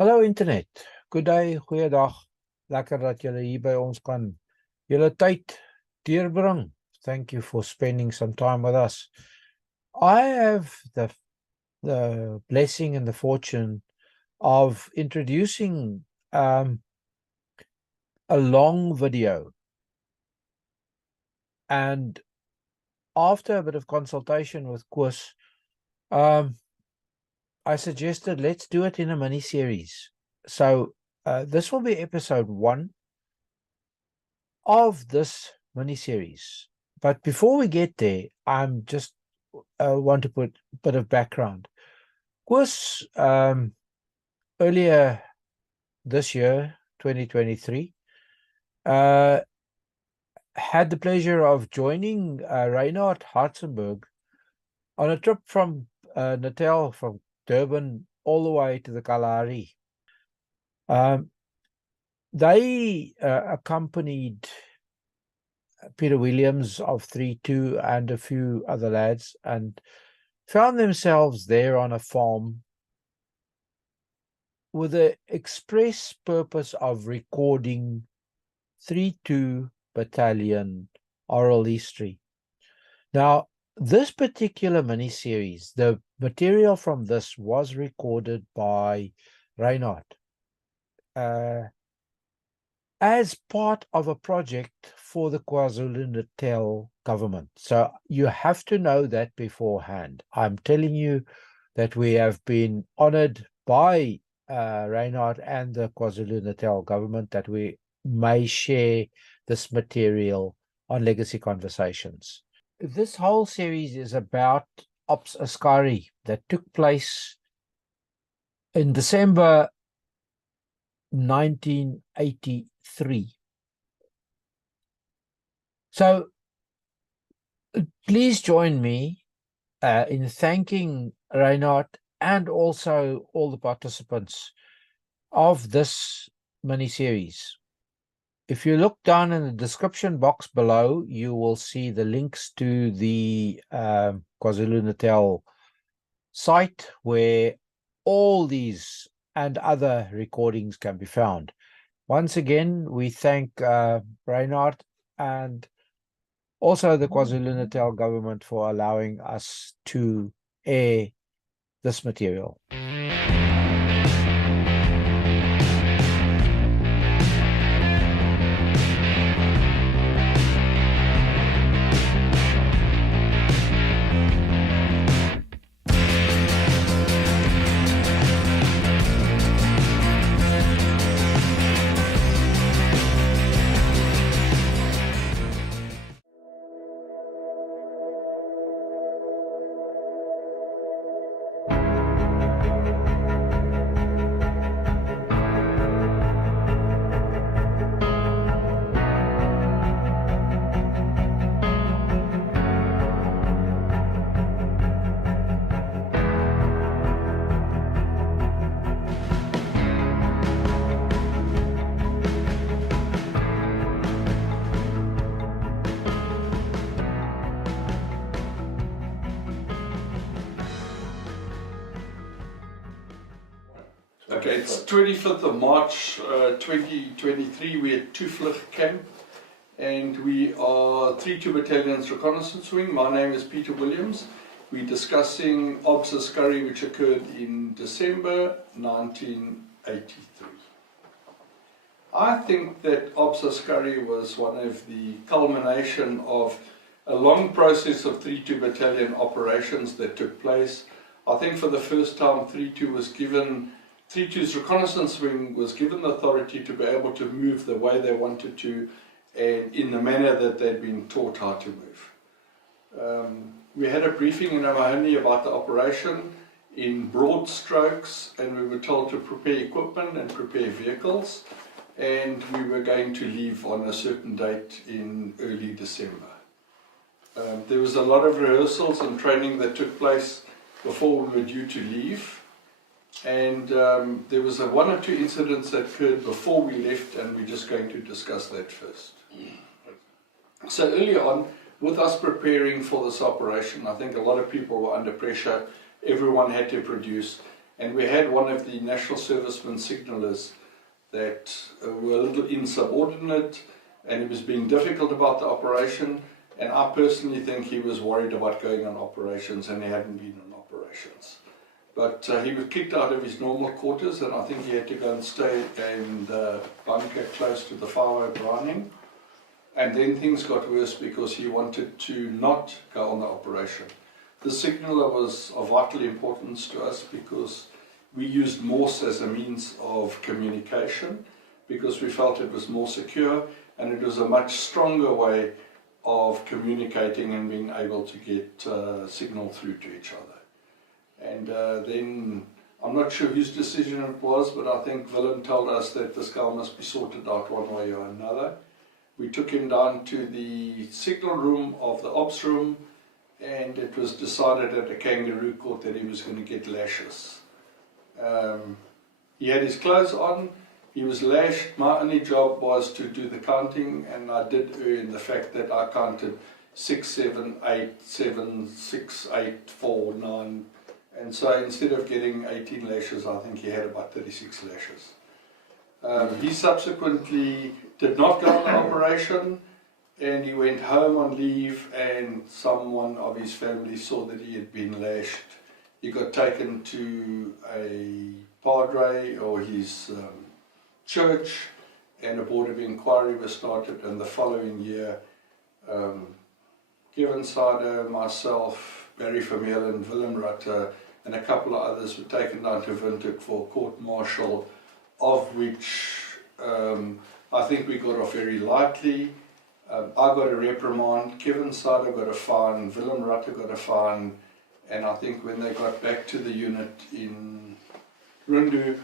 Hallo internet, good day, goeiedag. Lekker dat julle hier by ons kan julle tyd deurbring. Thank you for spending some time with us. I have the blessing and the fortune of introducing a long video. And after a bit of consultation with Koos, I suggested let's do it in a mini-series. So this will be episode 1 of this mini-series. But before we get there, I'm just want to put a bit of background. Koos, earlier this year, 2023, had the pleasure of joining Reinhard Hartzenberg on a trip from Natal, from Durban, all the way to the Kalahari. They accompanied Peter Williams of 32 and a few other lads and found themselves there on a farm with the express purpose of recording 32 Battalion oral history. Now, this particular mini-series, the material from this was recorded by Reinhard as part of a project for the KwaZulu-Natal government. So you have to know that beforehand. I'm telling you that we have been honored by Reinhard and the KwaZulu-Natal government that we may share this material on Legacy Conversations. This whole series is about Ops Askari that took place in December 1983. So please join me in thanking Reinhard and also all the participants of this mini-series. If you look down in the description box below, you will see the links to the KwaZulu-Natal site where all these and other recordings can be found. Once again, we thank Reinhard and also the KwaZulu-Natal government for allowing us to air this material. Okay, it's 25th of March 2023. We're at Toevlug Camp and we are 32 Battalion's Reconnaissance Wing. My name is Peter Williams. We're discussing Ops Scurry, which occurred in December 1983. I think that Ops Scurry was one of the culmination of a long process of 32 Battalion operations that took place. I think for the first time 32's reconnaissance wing was given the authority to be able to move the way they wanted to and in the manner that they'd been taught how to move. We had a briefing in Amahani about the operation in broad strokes, and we were told to prepare equipment and prepare vehicles, and we were going to leave on a certain date in early December. There was a lot of rehearsals and training that took place before we were due to leave. And there was one or two incidents that occurred before we left, and we're just going to discuss that first. So early on, with us preparing for this operation, I think a lot of people were under pressure. Everyone had to produce, and we had one of the national servicemen signallers that were a little insubordinate, and he was being difficult about the operation, and I personally think he was worried about going on operations, and he hadn't been on operations. But he was kicked out of his normal quarters, and I think he had to go and stay in the bunker close to the 5 Browning. And then things got worse because he wanted to not go on the operation. The signaller was of vital importance to us because we used Morse as a means of communication, because we felt it was more secure and it was a much stronger way of communicating and being able to get signal through to each other. And then, I'm not sure whose decision it was, but I think Willem told us that this guy must be sorted out one way or another. We took him down to the signal room of the ops room, and it was decided at the kangaroo court that he was going to get lashes. He had his clothes on, he was lashed. My only job was to do the counting, and I did err in the fact that I counted 6, 7, 8, 7, 6, 8, 4, 9, and so instead of getting 18 lashes, I think he had about 36 lashes. He subsequently did not go on the operation, and he went home on leave, and someone of his family saw that he had been lashed. He got taken to a padre or his church, and a board of inquiry was started, and the following year Kevin Sade, myself, Barry Vermeulen, Willem Rutte, and a couple of others were taken down to Windhoek for court-martial, of which I think we got off very lightly. I got a reprimand, Kevin Sade got a fine, Willem Rutte got a fine, and I think when they got back to the unit in Rundu,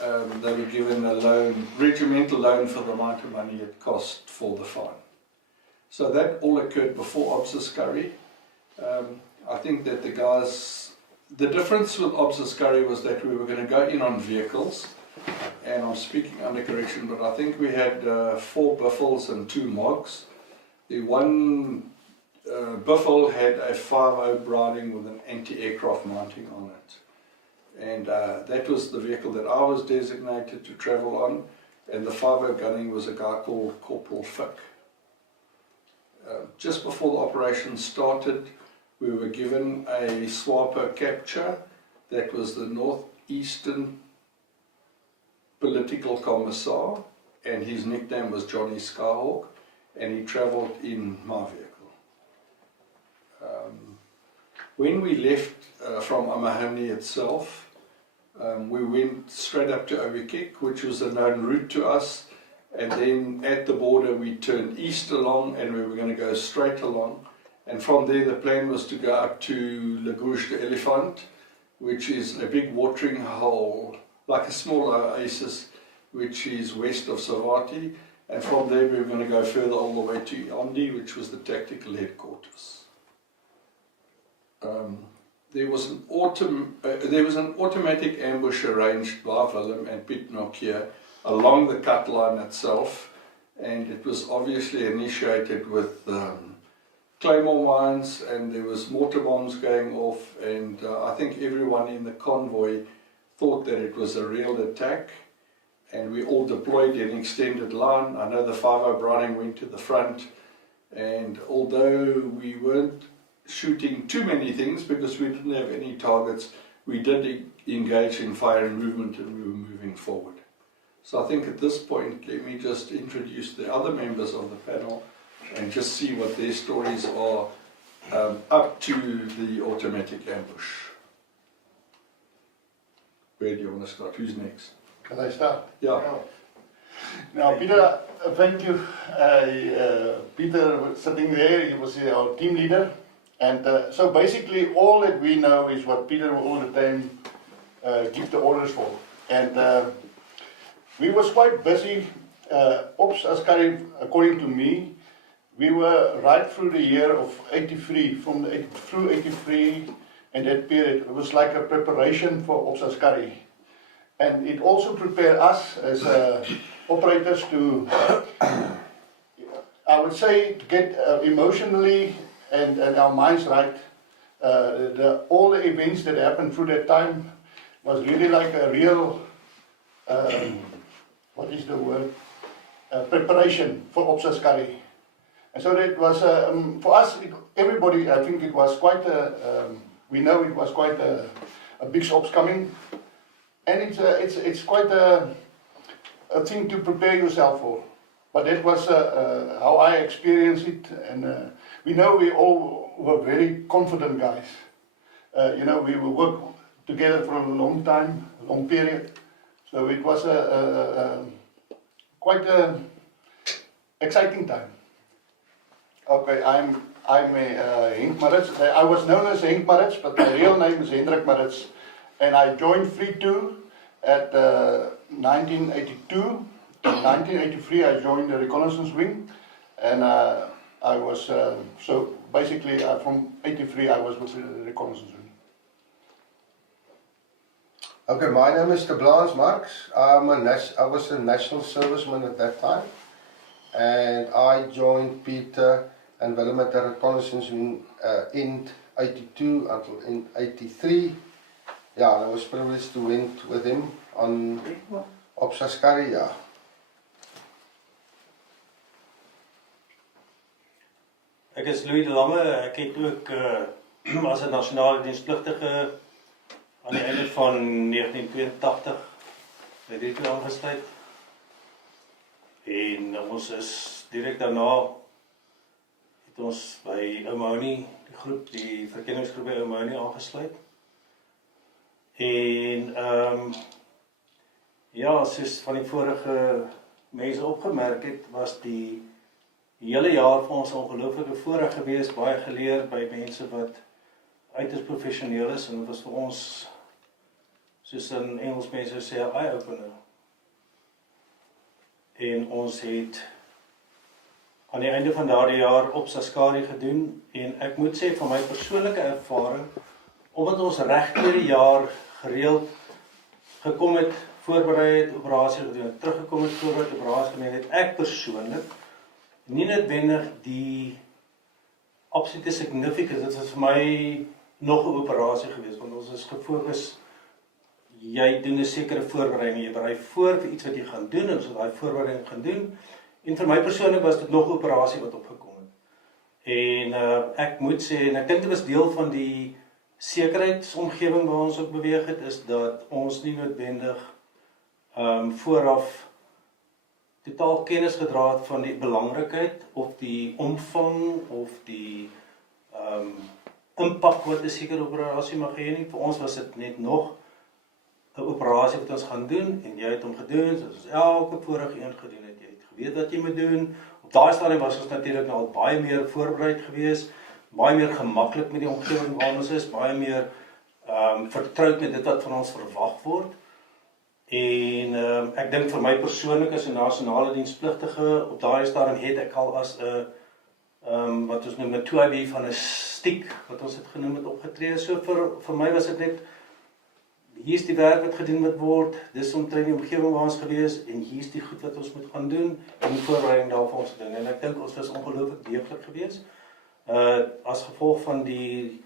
they were given a loan, regimental loan for the amount of money it cost for the fine. So that all occurred before Ops Scurry. I think that the guys, the difference with Ops Scurry was that we were going to go in on vehicles, and I'm speaking under correction, but I think we had 4 Buffles and 2 Mogs. The one Buffle had a 5.0 Browning with an anti-aircraft mounting on it, and that was the vehicle that I was designated to travel on, and the 5.0 gunning was a guy called Corporal Fick. Just before the operation started, we were given a SWAPO capture that was the Northeastern Political Commissar, and his nickname was Johnny Skyhawk, and he travelled in my vehicle. When we left from Amahani itself, we went straight up to Obikik, which was a known route to us, and then at the border we turned east along, and we were going to go straight along, and from there the plan was to go up to Lagouche de Elephant, which is a big watering hole, like a small oasis, which is west of Savati, and from there we were going to go further all the way to Yondi, which was the tactical headquarters. There was an automatic ambush arranged by Willem and Piet Nokia along the cut line itself, and it was obviously initiated with claymore mines, and there was mortar bombs going off, and I think everyone in the convoy thought that it was a real attack, and we all deployed in extended line. I know the 5.0 Browning went to the front, and although we weren't shooting too many things because we didn't have any targets, we did engage in fire and movement, and we were moving forward. So I think at this point, let me just introduce the other members of the panel and just see what their stories are up to the automatic ambush. Where do you want to start? Who's next? Can I start? Yeah. Now, Peter, thank you. Peter sitting there, he was our team leader. And so basically all that we know is what Peter will all the time give the orders for. And we was quite busy. Ops Askari, according to me, we were right through the year of 83, through 83, and that period. It was like a preparation for Ops Askari. And it also prepared us as operators to, I would say, to get emotionally and our minds right. All the events that happened through that time was really like a real, what is the word, preparation for Ops Askari. And so that was, for us, everybody, I think it was quite we know it was quite a big ops coming. And it's quite a thing to prepare yourself for. But that was how I experienced it. And we know we all were very confident guys. You know, we will work together for a long time, a long period. So it was quite an exciting time. Okay, I'm Henk Maritz. I was known as Henk Maritz, but my real name is Hendrik Maritz. And I joined 32 at 1982. In 1983 I joined the reconnaissance wing. And I was, so basically from 83 I was with the reconnaissance wing. Okay, my name is Blaans Marx. I was a national serviceman at that time. And I joined Peter and Willem at the reconnaissance wing in 82 until in 83. Yeah, I was privileged to went with him on Ops Askari, ja. Ek is Louis de Lange, ek het ook as 'n nasionale dienspligtige aan die einde van 1982 by die toe aangesluit. En ons is direk daarna het ons by Omoni, die groep, die verkenningsgroep by Omoni aangesluit. En ja, soos van die vorige mense opgemerk het, was die hele jaar vir ons 'n ongelooflike voorreg geweest, baie geleer by mense wat uiters professioneel is, en dit was vir ons, soos in Engels mense sê, 'n eye-opener. En ons het aan die einde van daardie jaar op Askari gedoen, en ek moet sê van my persoonlike ervaring, omdat ons reg deur die jaar gereeld gekom het, voorberei het, operasie gedoen het, teruggekom het, voorberei het, operasie gedoen het, ek persoonlik nie noodwendig die absolute significance, dit was vir my nog 'n operasie geweest, want ons is gefokus, jy doen 'n sekere voorbereiding, jy berei voor vir iets wat jy gaan doen, en so daai voorbereiding gaan doen, en vir my persoonlik was dit nog 'n operasie wat opgekom het. En ek moet sê, en ek dink dit was deel van die sekurheidsomgewing waar ons ook beweeg het, is dat ons nie noodwendig vooraf totaal kennis gedra het van die belangrikheid of die omvang of die impak wat 'n sekere operasie mag hê nie. Vir ons was dit net nog 'n operasie wat ons gaan doen, en jy het hom gedoen, soos ons elke vorige een gedoen het. Jy het geweet wat jy moet doen. Op daai stadium was ons natuurlik nou al baie meer voorbereid geweest, baie meer gemaklik met die omgewing waar ons is, baie meer vertroud met dit wat van ons verwag word. En ek dink vir my persoonlik as 'n nasionale dienspligtige, op daai stadium het ek al as 'n wat ons noem 'n 2B van 'n stiek, wat ons het genoem het, opgetree. So vir my was dit net, hier's die werk wat gedoen moet word, dis omtrent die omgewing waar ons gewees, en hier's die goed wat ons moet gaan doen, en die voorbereiding daarvan ons doen. En ek dink ons was ongelooflik deeglik gewees. As gevolg van die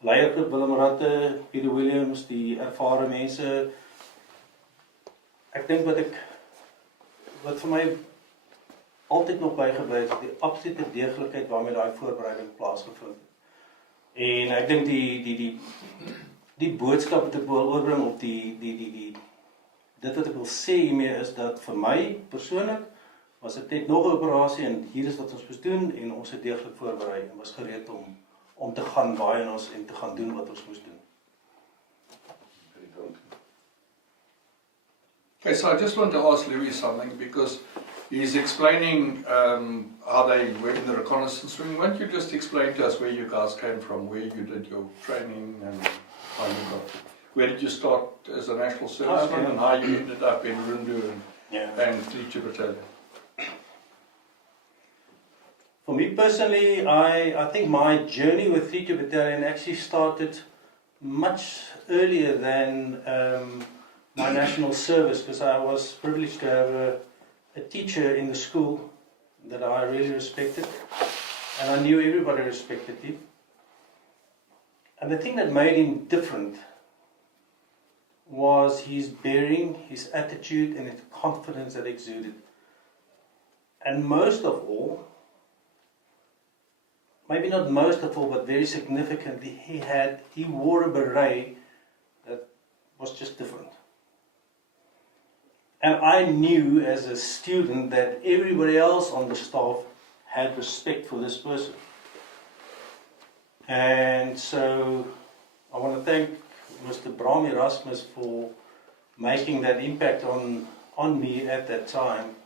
leiergroep, Willem Ratte, Peter Williams, die ervare mense, ek dink wat vir my altyd nog bygebly het, die absolute deeglikheid waarmee daai voorbereiding plaasgevind het. En ek dink die boodskap wat ek wil oorbring, of dit wat ek wil sê hiermee is, dat vir my persoonlik was dit net nog 'n operasie, en hier is wat ons moes doen, en ons het deeglik voorberei, en was gereed om te gaan waai in ons, en te gaan doen wat ons moes doen. Okay, so I just want to ask Louis something, because he's explaining how they were in the reconnaissance wing. Won't you just explain to us where you guys came from, where you did your training, and how you got, where did you start as a national serviceman, and how you ended up in Rundu and 32 Battalion? For me personally, I think my journey with 32 Battalion actually started much earlier than my national service, because I was privileged to have a teacher in the school that I really respected, and I knew everybody respected him. And the thing that made him different was his bearing, his attitude, and his confidence that exuded. And most of all, maybe not most of all, but very significantly, he wore a beret that was just different. And I knew as a student that everybody else on the staff had respect for this person. And so I want to thank Mr. Bram Erasmus for making that impact on me at that time,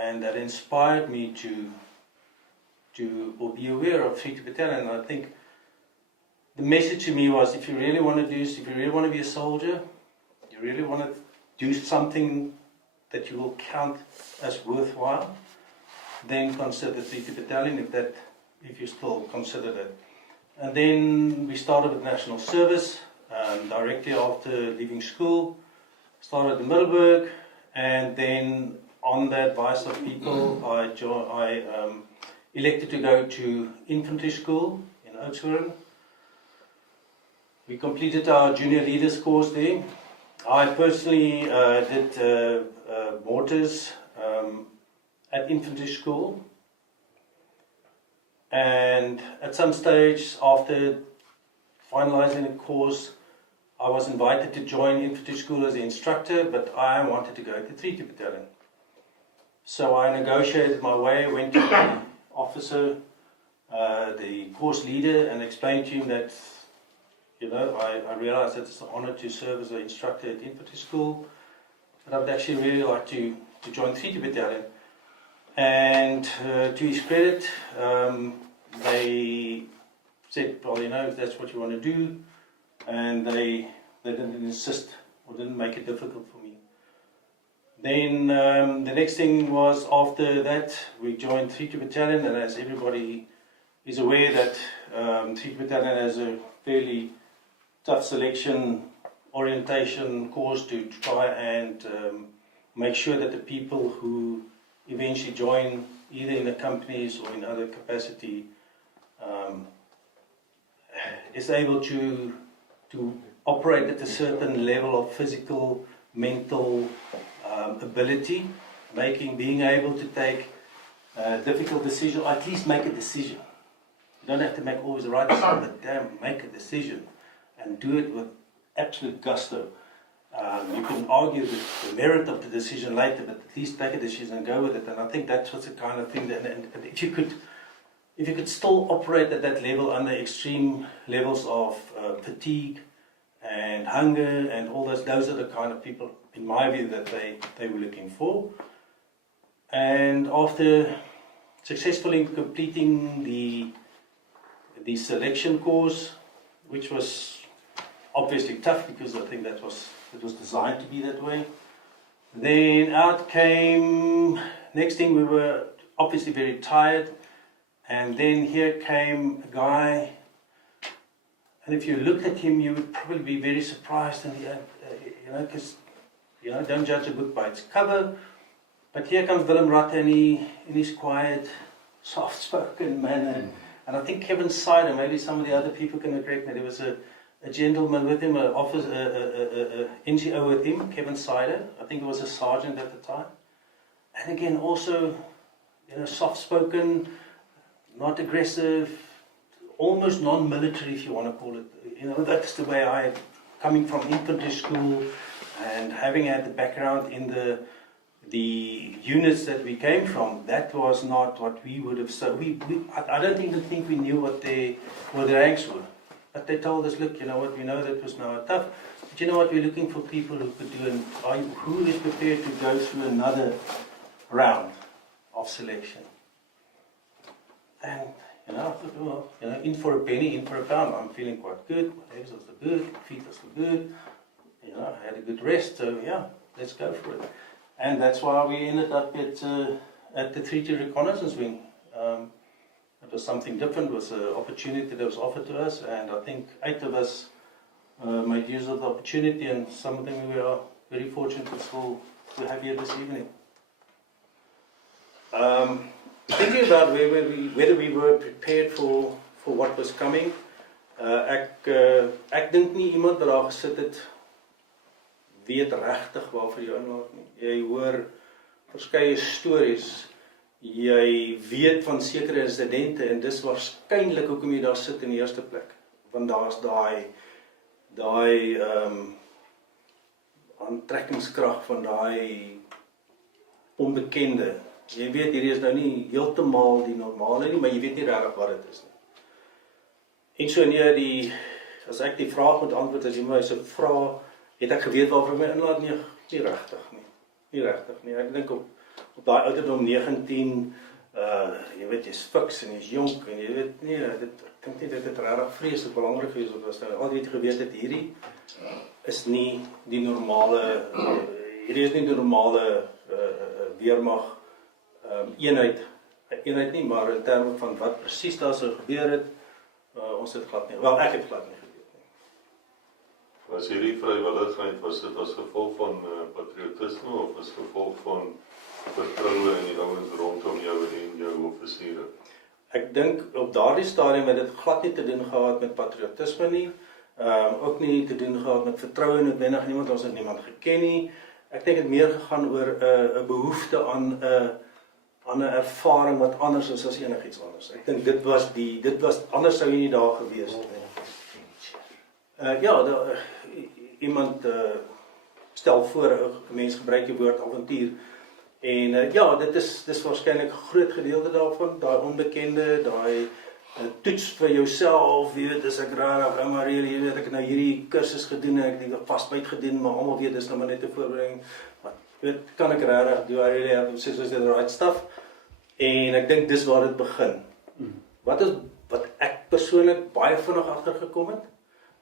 and that inspired me to be aware of 32 Battalion. And I think the message to me was, if you really want to do this, if you really want to be a soldier, you really want to do something that you will count as worthwhile, then consider 32 Battalion if you still consider that. And then we started with national service directly after leaving school. Started at the Middelburg, and then on the advice of people, I elected to go to infantry school in Oudtshoorn. We completed our junior leaders course there. I personally did mortars at infantry school, and at some stage after finalizing the course, I was invited to join infantry school as an instructor, but I wanted to go to 32 Battalion. So I negotiated my way, went to the officer, the course leader, and explained to him that, I realized that it's an honor to serve as an instructor at infantry school, but I would actually really like to join 32 Battalion. And to his credit, they said, well, if that's what you want to do, and they didn't insist or didn't make it difficult for me. Then the next thing was, after that, we joined 32 Battalion, and as everybody is aware that 32 Battalion has a fairly tough selection orientation course to try and make sure that the people who eventually join either in the companies or in other capacity is able to operate at a certain level of physical, mental ability, being able to take difficult decisions, or at least make a decision. You don't have to make always the right decision, but damn, make a decision and do it with absolute gusto. You can argue the merit of the decision later, but at least take a decision and go with it. And I think that's what's the kind of thing that, and if you could still operate at that level under extreme levels of fatigue and hunger and all those are the kind of people, in my view, that they were looking for. And after successfully completing the selection course, which was obviously tough because I think it was designed to be that way, then out came, next thing, we were obviously very tired, and then here came a guy, and if you looked at him, you would probably be very surprised, and because don't judge a book by its cover. But here comes Willem Ratte in his quiet, soft-spoken manner, and I think Kevin Sider, maybe some of the other people can correct me, there was a gentleman with him, an NGO with him, Kevin Sider, I think he was a sergeant at the time, and again also, soft-spoken, not aggressive, almost non-military, if you want to call it. That's the way coming from infantry school and having had the background in the units that we came from, that was not what we would have. So I don't even think we knew what their ranks were. But they told us, look, we know that was now tough, but we're looking for people who could do, and who is prepared to go through another round of selection. And I thought, well, in for a penny, in for a pound. I'm feeling quite good. My legs are still good, my feet are still good. I had a good rest, so yeah, let's go for it. And that's why we ended up at the 32 Reconnaissance Wing. It was something different. It was an opportunity that was offered to us, and I think 8 of us made use of the opportunity, and some of them we are very fortunate to have here this evening. Thinking about whether we were prepared for what was coming, ek dink nie iemand wat daar gesit het weet regtig waarvoor jy inlaat nie. Jy hoor verskeie stories, jy weet van sekere insidente en dis waarskynlik hoekom jy daar sit in die eerste plek. Want daar's daai aantrekkingskrag van daai onbekende. Jy weet hierdie is nou nie heeltemal die normale nie, maar jy weet nie regtig wat dit is nie. En so nee, as ek die vraag moet antwoord, as jy my so vra, het ek geweet waarvoor ek my inlaat? Nee, nie regtig nie. Nie regtig nie. Ek dink op daai ouderdom 19, jy weet jy's fiks en jy's jonk en jy weet nie, ek dink nie dit het regtig vreeslik belangrik gewees wat was nou. Al jy het geweet het hierdie is nie die normale weermag eenheid nie, maar in terme van wat presies daar sou gebeur het, ons het glad nie. Wel, ek het glad nie geweet nie. Was hierdie vrywilligheid, was dit as gevolg van patriotisme of as gevolg van vertroue in die ouens rondom jou en jou offisiere? Ek dink op daardie stadium het dit glad nie te doen gehad met patriotisme nie, ook nie te doen gehad met vertroue noodwendig nie, want ons het niemand geken nie. Ek dink het meer gegaan oor 'n behoefte aan 'n ervaring wat anders is as enigiets anders. Ek dink dit was anders sou jy nie daar gewees het nie. Iemand stel voor, 'n mens gebruik die woord avontuur. En dit is waarskynlik 'n groot gedeelte daarvan, daai onbekende, daai toets vir jouself, jy weet, as ek rarig, maar jy weet, ek het nou hierdie kursus gedoen, ek het 'n vasbyt gedoen, maar almal weet, dis nou maar net 'n voorbereiding, maar jy weet, kan ek rarig, do I really have the right stuff? En ek dink dis waar dit begin. Wat ek persoonlik baie vinnig agtergekom het,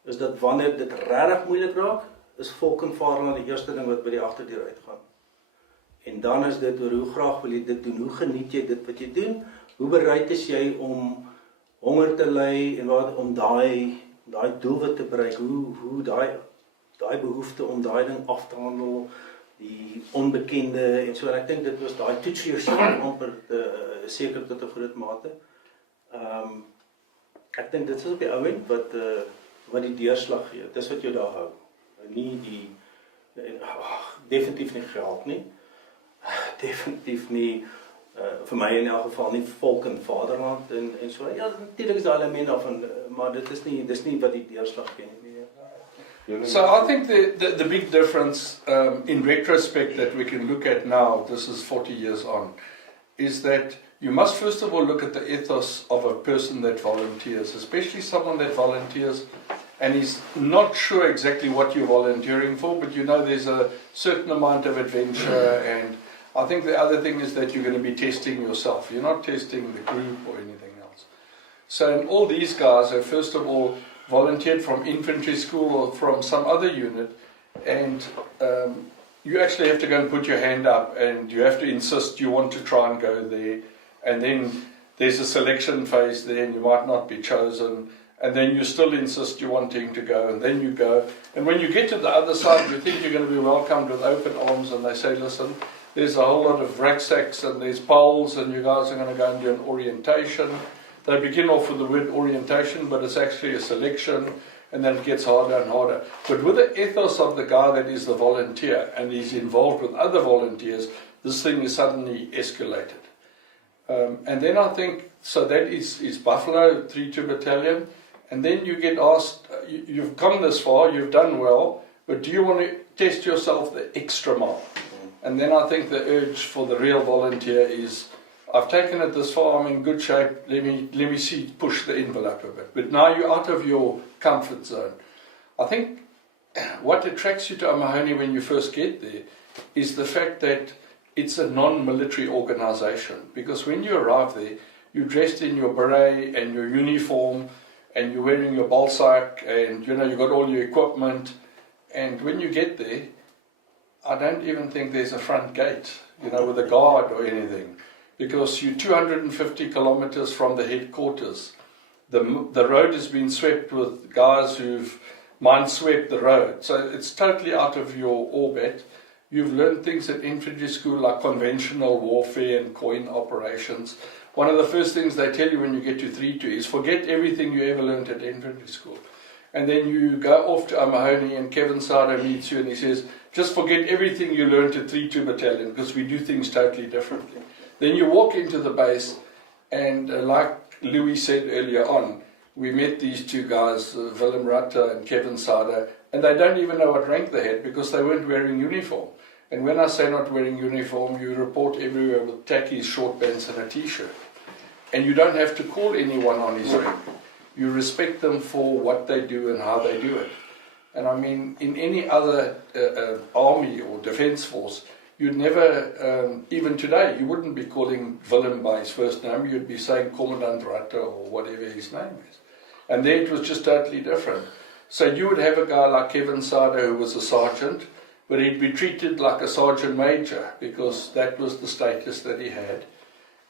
is dat wanneer dit regtig moeilik raak, is volk en vaderland die eerste ding wat by die agterdeur uitgaan. En dan is dit oor hoe graag wil jy dit doen, hoe geniet jy dit wat jy doen, hoe bereid is jy om honger te ly en om daai doelwit te bereik, hoe daai behoefte om daai ding af te handel, die onbekende en so, en ek dink dit was daai toets vir jouself amper seker tot 'n groot mate. Ek dink dit is op die ou end wat die deurslag gee, dis wat jou daar hou, nie definitief nie geld nie, definitief nie, vir my in elk geval nie volk en vaderland en so, ja, natuurlijk is daar element daarvan, maar dit is nie wat die deurslag gee nie. So I think the big difference in retrospect that we can look at now, this is 40 years on, is that you must first of all look at the ethos of a person that volunteers, especially someone that volunteers and is not sure exactly what you're volunteering for, but you know there's a certain amount of adventure, and I think the other thing is that you're going to be testing yourself. You're not testing the group or anything else. So and all these guys have first of all volunteered from infantry school or from some other unit, and you actually have to go and put your hand up and you have to insist you want to try and go there, and then there's a selection phase there and you might not be chosen, and then you still insist you're wanting to go, and then you go, and when you get to the other side you think you're going to be welcomed with open arms, and they say, listen, there's a whole lot of rucksacks and there's poles and you guys are going to go and do an orientation. They begin off with the word orientation, but it's actually a selection, and then it gets harder and harder. But with the ethos of the guy that is the volunteer and he's involved with other volunteers, this thing is suddenly escalated. And then I think, so that is Buffalo, 32 Battalion, and then you get asked, you've come this far, you've done well, but do you want to test yourself the extra mile? And then I think the urge for the real volunteer is, I've taken it this far, I'm in good shape, let me see, push the envelope a bit. But now you're out of your comfort zone. I think what attracts you to O'Mahony when you first get there is the fact that it's a non-military organization. Because when you arrive there, you're dressed in your beret and your uniform, and you're wearing your balsac, and you've got all your equipment. And when you get there, I don't even think there's a front gate, with a guard or anything. Because you're 250 kilometers from the headquarters. The road has been swept with guys who've mineswept the road. So it's totally out of your orbit. You've learned things at infantry school like conventional warfare and coin operations. One of the first things they tell you when you get to 3-2 is forget everything you ever learned at infantry school. And then you go off to O'Mahony and Kevin Sado meets you and he says, just forget everything you learned at 32 Battalion, because we do things totally differently. Then you walk into the base, and like Louis said earlier on, we met these two guys, Willem Rutte and Kevin Sader, and they don't even know what rank they had because they weren't wearing uniform. And when I say not wearing uniform, you report everywhere with khakis, short pants and a t-shirt. And you don't have to call anyone on his rank. You respect them for what they do and how they do it. And I mean, in any other army or defense force, you'd never, even today, you wouldn't be calling Willem by his first name, you'd be saying Commandant Rutte or whatever his name is. And there it was just totally different. So you would have a guy like Kevin Sader who was a sergeant, but he'd be treated like a sergeant major because that was the status that he had.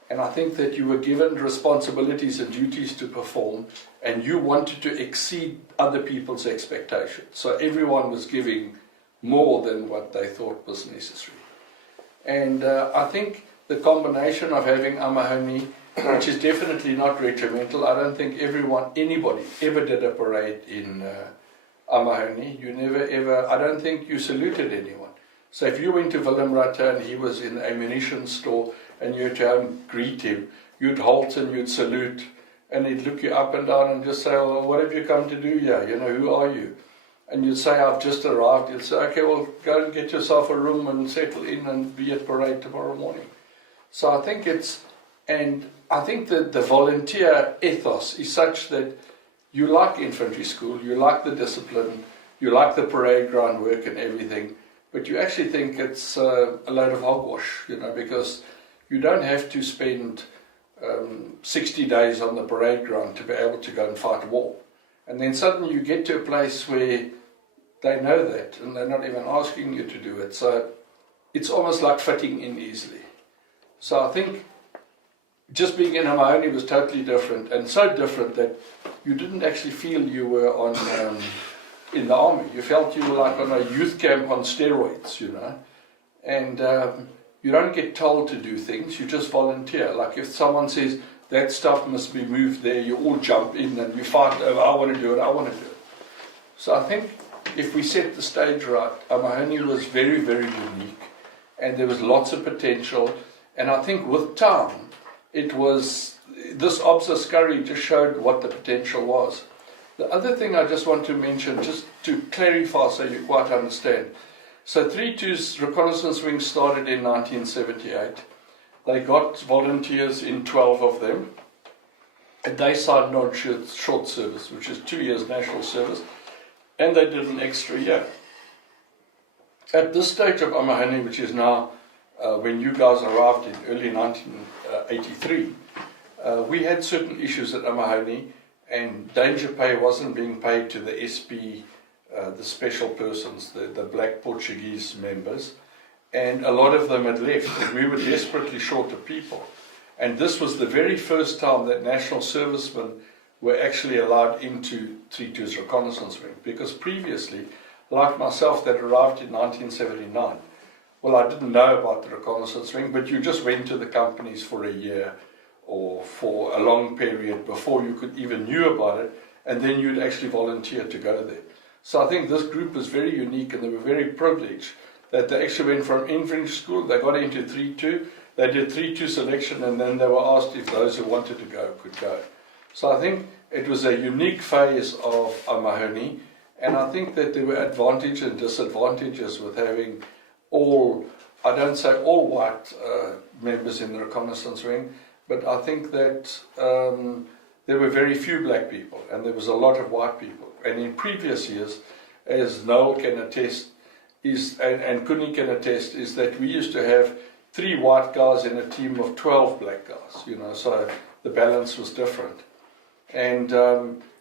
And I think that you were given responsibilities and duties to perform, and you wanted to exceed other people's expectations. So everyone was giving more than what they thought was necessary. And I think the combination of having Amahoni, which is definitely not regimental, I don't think anybody ever did a parade in Amahoni. You never ever, I don't think you saluted anyone. So if you went to Willem Rutte and he was in the ammunition store and you had to go and greet him, you'd halt and you'd salute, and he'd look you up and down and just say, well, what have you come to do here? You know, who are you? And you'd say, I've just arrived. You'd say, okay, well, go and get yourself a room and settle in and be at parade tomorrow morning. So I think I think that the volunteer ethos is such that you like infantry school, you like the discipline, you like the parade ground work and everything, but you actually think it's a load of hogwash, you know, because you don't have to spend 60 days on the parade ground to be able to go and fight a war. And then suddenly you get to a place where they know that and they're not even asking you to do it. So it's almost like fitting in easily. So I think just being in Amahoni was totally different, and so different that you didn't actually feel you were on in the army. You felt you were like on a youth camp on steroids, you know. And you don't get told to do things, you just volunteer. Like if someone says, that stuff must be moved there, you all jump in and you fight over, I want to do it, I want to do it. So I think if we set the stage right, Amahoni was very, very unique, and there was lots of potential. And I think with time, it was, this Obsa Scurry just showed what the potential was. The other thing I just want to mention, just to clarify so you quite understand. So 32's reconnaissance wing started in 1978. They got volunteers in 12 of them. And they signed on short service, which is 2 years national service. And they did an extra year. At this stage of Amahoni, which is now when you guys arrived in early 1983, we had certain issues at Amahoni, and danger pay wasn't being paid to the SP, the special persons, the black Portuguese members, and a lot of them had left, and we were desperately short of people. And this was the very first time that national servicemen were actually allowed into 32's reconnaissance wing, because previously, like myself that arrived in 1979, well, I didn't know about the reconnaissance wing, but you just went to the companies for a year or for a long period before you could even knew about it, and then you'd actually volunteer to go there. So I think this group was very unique, and they were very privileged that they actually went from infantry school, they got into 32, they did 32 selection, and then they were asked if those who wanted to go could go. So I think it was a unique phase of Amahoni, and I think that there were advantages and disadvantages with having all, I don't say all white members in the reconnaissance wing, but I think that there were very few black people and there was a lot of white people. And in previous years, as Noel can attest, and Kuni can attest, is that we used to have 3 white guys in a team of 12 black guys, you know, so the balance was different. And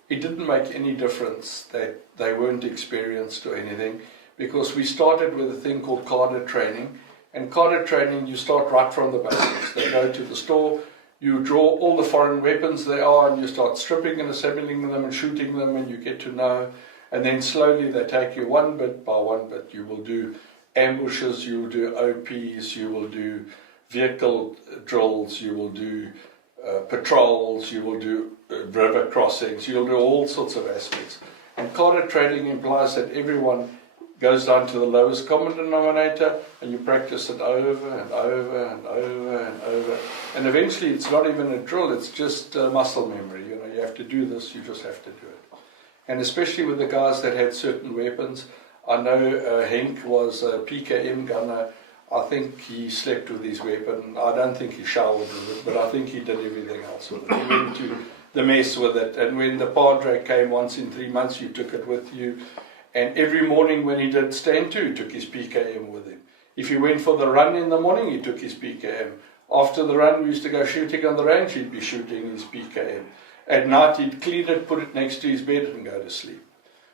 it didn't make any difference that they weren't experienced or anything, because we started with a thing called cadre training. And cadre training, you start right from the basics. They go to the store, you draw all the foreign weapons there are, and you start stripping and assembling them and shooting them, and you get to know. And then slowly they take you one bit by one bit. You will do ambushes, you will do OPs, you will do vehicle drills, you will do patrols, you will do river crossings, you'll do all sorts of aspects. And cadre training implies that everyone goes down to the lowest common denominator, and you practice it over and over and over and over. And eventually it's not even a drill, it's just muscle memory. You know, you have to do this, you just have to do it. And especially with the guys that had certain weapons. I know Henk was a PKM gunner. I think he slept with his weapon. I don't think he showered with it, but I think he did everything else with it. He went to the mess with it. And when the Padre came once in 3 months, you took it with you. And every morning when he did stand to, he took his PKM with him. If he went for the run in the morning, he took his PKM. After the run, we used to go shooting on the range, he'd be shooting his PKM. At night, he'd clean it, put it next to his bed and go to sleep.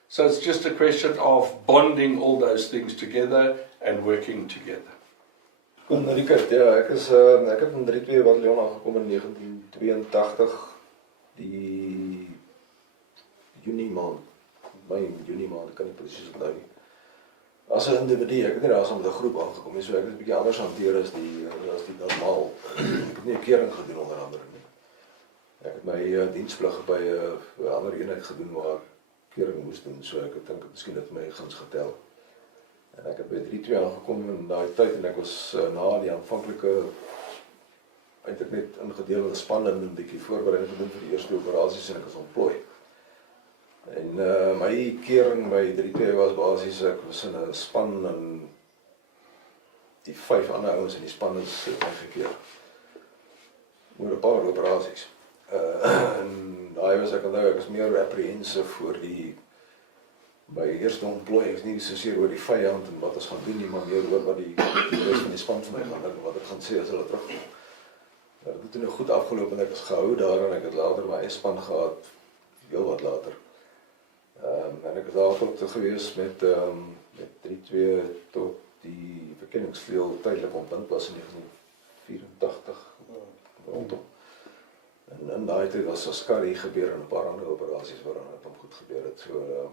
So it's just a question of bonding all those things together and working together. Richard, ja, ek het in 32 Battalion aangekom in 1982, die Junie maand, ek kan nie presies onthou nie. As 'n individu, ek het nie daar saam met 'n groep aangekom nie, so ek het 'n bietjie anders hanteer as die normaal. Ek het nie 'n kering gedoen onder andere nie. Ek het my diensplig by 'n ander eenheid gedoen waar ek kering moes doen, so ek dink miskien het my guns getel. En ek het by 32 aangekom in daai tyd en ek was na die aanvanklike eintlik net ingedeelde span en 'n bietjie voorbereiding gedoen vir die eerste operasies en ek was ontplooi. En my kering by 32 was basies, ek was in 'n span en die 5 ander ouens in die span is gekeer. Oor 'n paar operasies. En daai was ek onthou, ek was meer apprehensive voor die by eerste ontplooiings, nie soseer oor die vyand en wat ons gaan doen nie, maar meer oor wat die res van die span vir my gaan doen, wat ek gaan sê as hulle terugkom. Dit het toen goed afgeloop en ek is gehou daar en ek het later my eie span gehad, heel wat later. En ek het daar ook gewees met 32 tot die verkenningsvleuel tydelik ontbind was in 1984 rondom. En in daai tyd was Askari gebeur en 'n paar ander operasies waaraan het hom goed gebeur het. So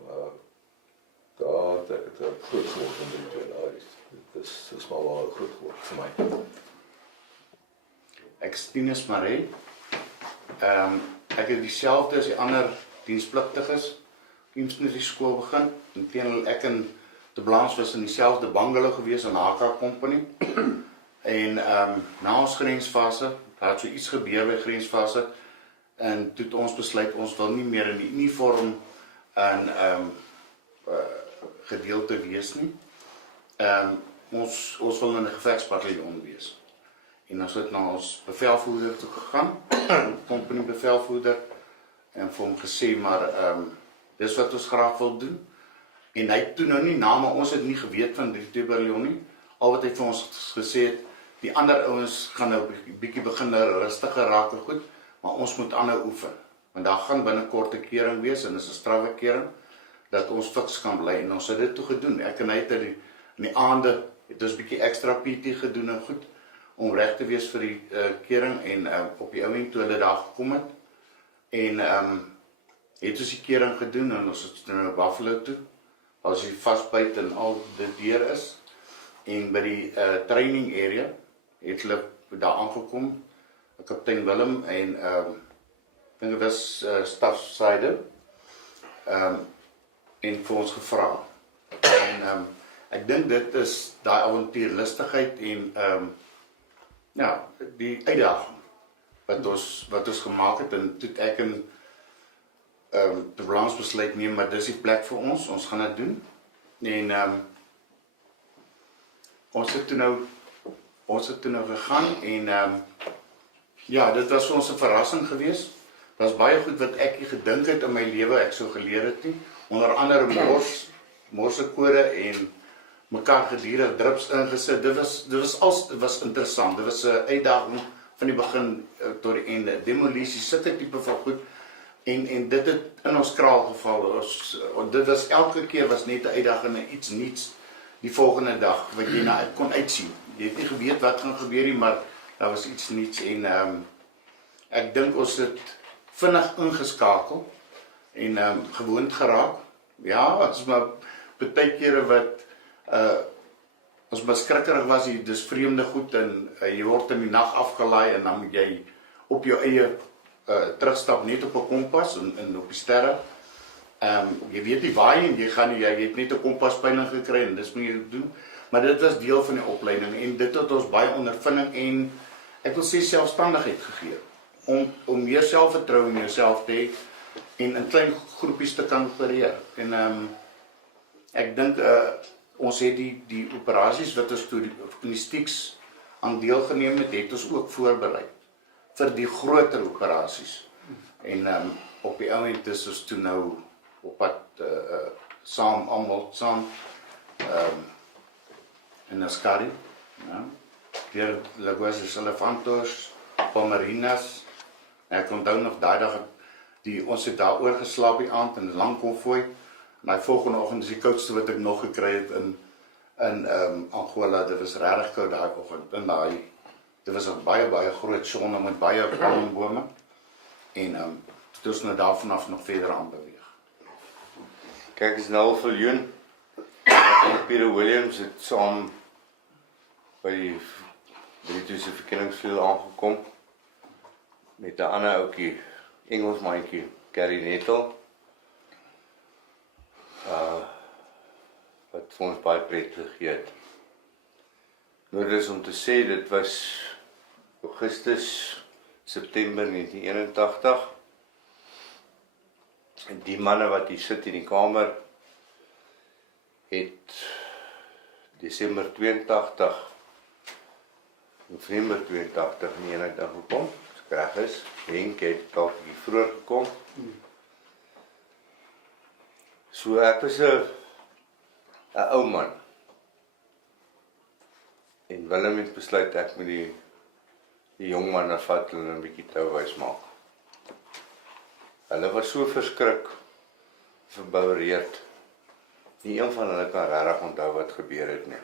daar het ek groot geword in die 2 dae. Dit is maar wel groot geword vir my. Ek is Tinus Maree. Ek het dieselfde as die ander dienspligtiges. Diensmissie skool begin. Inteendeel ek en De Blaans was in dieselfde bungalow gewees in HK Company. En na ons grensfase, daar het so iets gebeur by grensfase. En toe het ons besluit, ons wil nie meer in die uniform en gedeelte wees nie. Ons wil in 'n gevegsbataljon wees. En ons het na ons bevelvoerder toe gegaan, company bevelvoerder, en vir hom gesê, maar dis wat ons graag wil doen. En hy het toe nou nie maar ons het nie geweet van die 32 Battalion nie. Al wat hy vir ons gesê het, die ander ouens gaan nou bietjie begin rustiger raak en goed, maar ons moet aanhou oefen. Want daar gaan binnekort 'n kering wees en dis 'n strawwe kering dat ons fiks kan bly en ons het dit toe gedoen. Ek en hy het in die aande het ons bietjie ekstra PT gedoen en goed om reg te wees vir die kering en op die ouend toe hulle daar gekom het en het ons die kering gedoen en ons het na Buffalo toe. As jy vasbyt en al dit deur is en by die training area het hulle daar aangekom, kaptein Willem en ek dink dit was stafsyde en vir ons gevra. En ek dink dit is daai avontuurlustigheid en ja, die uitdaging wat ons gemaak het en toe ek en De Blaans besluit neem, maar dis die plek vir ons gaan dit doen. En ons het toe nou gegaan en ja, dit was vir ons 'n verrassing geweest. Daar's baie goed wat ek nie gedink het in my lewe ek sou geleer het nie. Onder andere morsekode en mekaar gedurig drips ingesit. Dit was interessant. Dit was 'n uitdaging van die begin tot die einde. Demolisie, sulke tipe van goed. En dit het in ons kraal geval. Dit was elke keer was net 'n uitdaging en iets nuuts die volgende dag wat jy na kon uitsien. Jy het nie geweet wat gaan gebeur nie, maar daar was iets nuuts en ek dink ons het vinnig ingeskakel en gewoond geraak. Ja, het is maar baie kere wat ons maar skrikkerig was, dis vreemde goed en jy word in die nag afgelaai en dan moet jy op jou eie terugstap net op 'n kompas en op die sterre. Jy weet nie waar en jy gaan nie, jy het net 'n kompaspeiling gekry en dis moet jy doen. Maar dit was deel van die opleiding en dit het ons baie ondervinding en ek wil sê selfstandigheid gegee om meer selfvertroue in jouself te hê en in klein groepies te kan opereer. En ek dink ons het die operasies wat ons toe die stieks aan deelgeneem het ons ook voorberei vir die groter operasies. En op die ouend is ons toe nou op pad almal saam in Askari, ja. Deur Lagos Elefantos, Pomerinas. Ek onthou nog daai dag ons het daar oorgeslaap die aand in 'n lang konvooi. En die volgende oggend is die koudste wat ek nog gekry het in Angola. Dit was regtig koud daai oggend. Dit was 'n baie groot son met baie palmbome. En toe is nou daarvan af nog verder aan beweeg. Kyk, is nou Viljoen. Peter Williams het saam by die 32 verkenningsveld aangekom met 'n ander ouetjie, Engelsmandjie, Gary Nettle. Wat vir ons baie pret gegee het. Nou dis om te sê, dit was Augustus, September 1981. En die manne wat hier sit in die kamer, het Desember 82, November 82 in die eenheid aangekom. As ek reg is, Henk het dalk bietjie vroeër gekom. So ek was 'n ou man. En Willem het besluit ek moet die jong manne vat en 'n bietjie touwys maak. Hulle was so verskrik, verboureerd. Nie een van hulle kan regtig onthou wat gebeur het nie.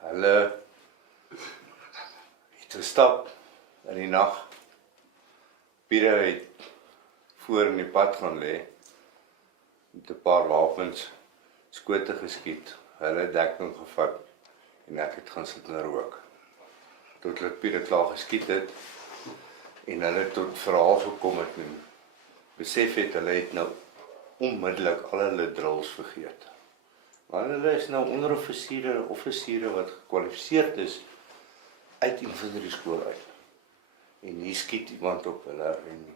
Hulle het gestap in die nag. Pieter het voor in die pad gaan lê met 'n paar wapens, skote geskiet, hulle dekking gevat en ek het gaan sit en rook. Tot hulle Pieter klaar geskiet het en hulle tot verhaal gekom het en besef het hulle het nou onmiddellik al hulle drills vergeet. Maar hulle is nou onderoffisiere wat gekwalifiseerd is uit infanterieskool uit. En hier skiet iemand op hulle en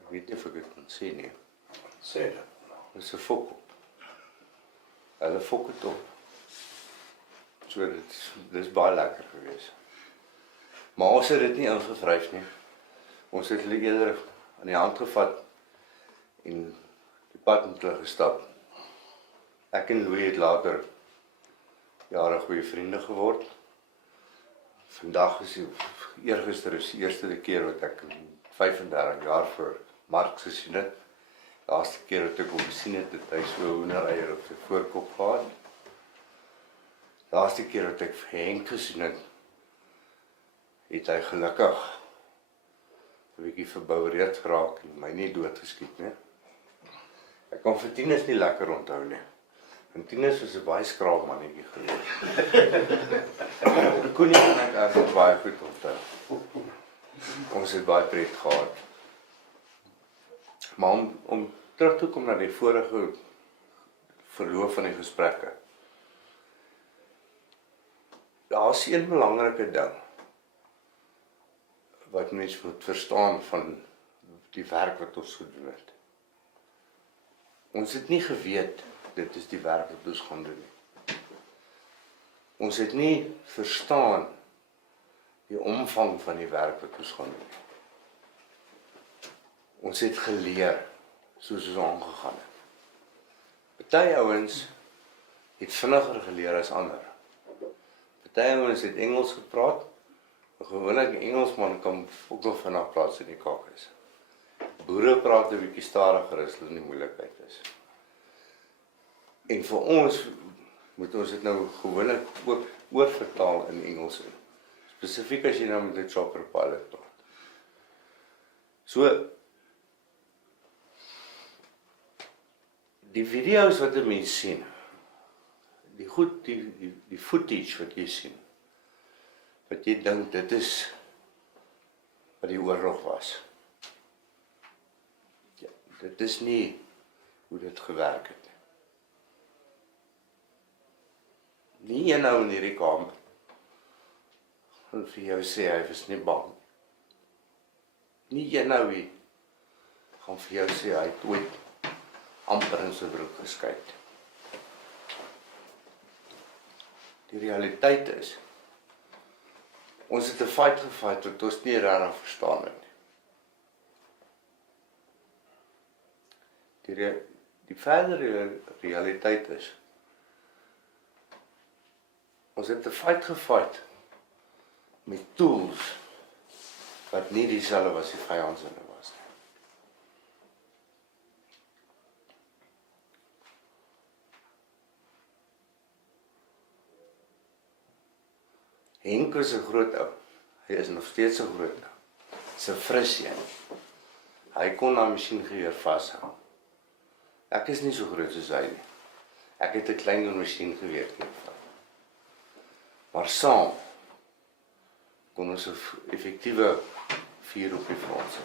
ek weet nie of ek dit kan sê nie. Sê dit. Dit is 'n fok op. Hulle fok het op. So dit is baie lekker geweest. Maar ons het dit nie ingevryf nie. Ons het hulle eerder aan die hand gevat en die pad met hulle gestap. Ek en Louis het later jare goeie vriende geword. Vandag is eergister is die eerste keer wat ek in 35 jaar vir Mark gesien het. Laaste keer wat ek hom gesien het, het hy so 'n hoendereier op sy voorkop gehad. Laaste keer wat ek vir Henk gesien het, het hy gelukkig 'n bietjie verboureerd geraak en my nie doodgeskiet nie. Ek kan vir Tinus nie lekker onthou nie. En Tinus was 'n baie skraap mannetjie geweest. Ek kon nie net as baie goed onthou. Ons het baie pret gehad. Maar om terug te kom na die vorige verloop van die gesprekke. Daar is 'n belangrike ding wat mens moet verstaan van die werk wat ons gedoen het. Ons het nie geweet dit is die werk wat ons gaan doen nie. Ons het nie verstaan die omvang van die werk wat ons gaan doen. Ons het geleer soos ons aangegaan het. Party ouens het vinniger geleer as ander. Party ouens het Engels gepraat. 'n gewone Engelsman kan ook nog vinnig praat as in die Kaap is. Boere praat 'n bietjie stadiger as hulle in die moeilikheid is. En vir ons moet ons dit nou gewoonlik ook oorvertaal in Engels in. Spesifiek as jy nou met 'n chopper pilot praat. So die video's wat 'n mens sien, die footage wat jy sien, wat jy dink dit is wat die oorlog was. Dit is nie hoe dit gewerk het nie. Nie een ou in hierdie kamer gaan vir jou sê hy was nie bang. Nie een ou hier gaan vir jou sê hy het ooit amper in sy broek geskyt. Die realiteit is, ons het 'n fight gefight wat ons nie regtig verstaan het nie. Die verdere realiteit is, ons het 'n fight gefight met tools wat nie dieselfde was die vyandsinne was nie. Henk is 'n groot ou. Hy is nog steeds 'n groot ou. Dis 'n fris een. Hy kon na masjiengeweer vashou. Ek is nie so groot soos hy nie. Ek het 'n kleiner masjiengeweer gevat. Maar saam kon ons 'n effektiewe vuur op die front sit.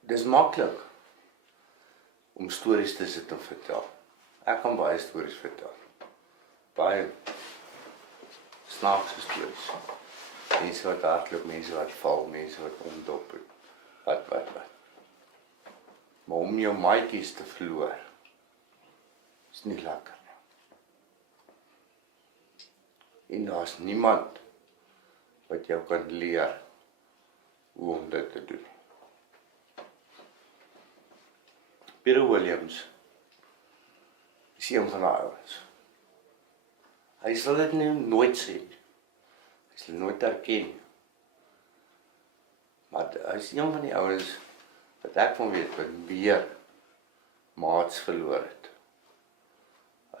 Dis maklik om stories te sit en vertel. Ek kan baie stories vertel. Baie snaakse stories. Mense wat hardloop, mense wat val, mense wat omdop. Wat. Maar om jou maatjies te verloor, is nie lekker nie. En daar's niemand wat jou kan leer hoe om dit te doen. Peter Williams is een van die ouens. Hy sal dit nooit sê nie. Hy sal nooit erken nie. Maar hy is een van die ouens wat ek van weet wat meer maats verloor het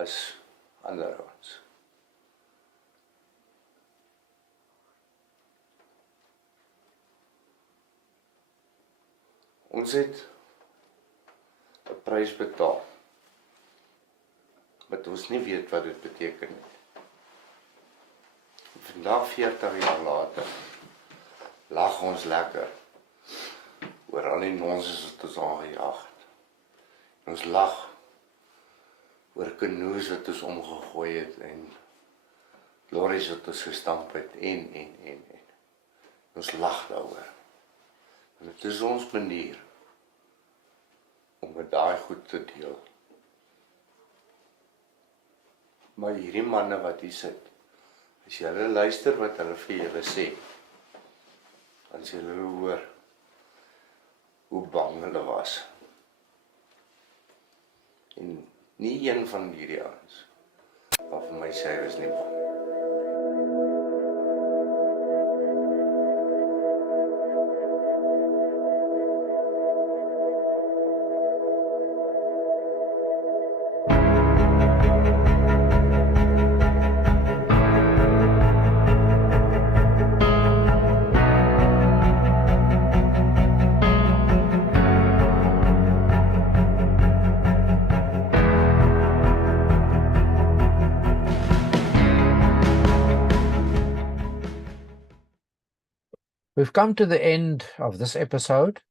as ander ouens. Ons het 'n prys betaal wat ons nie weet wat dit beteken nie. Vandag 40 jaar later lag ons lekker oor al die nonsens wat ons aangejaag het. Ons lag oor kanoes wat ons omgegooi het en lorries wat ons gestamp het en. Ons lag daaroor. En dit is ons manier om met daai goed te deel. Maar hierdie manne wat hier sit, as jy hulle luister wat hulle vir julle sê, dan sê hulle hoor hoe bang hulle was. En nie een van hierdie ouens wat vir my sê hy was nie bang. We've come to the end of this episode.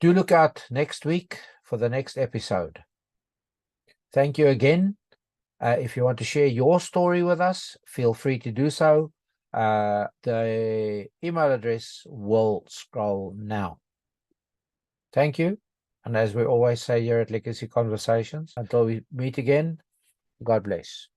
Do look out next week for the next episode. Thank you again. If you want to share your story with us, feel free to do so. The email address will scroll now. Thank you. And as we always say here at Legacy Conversations, until we meet again, God bless.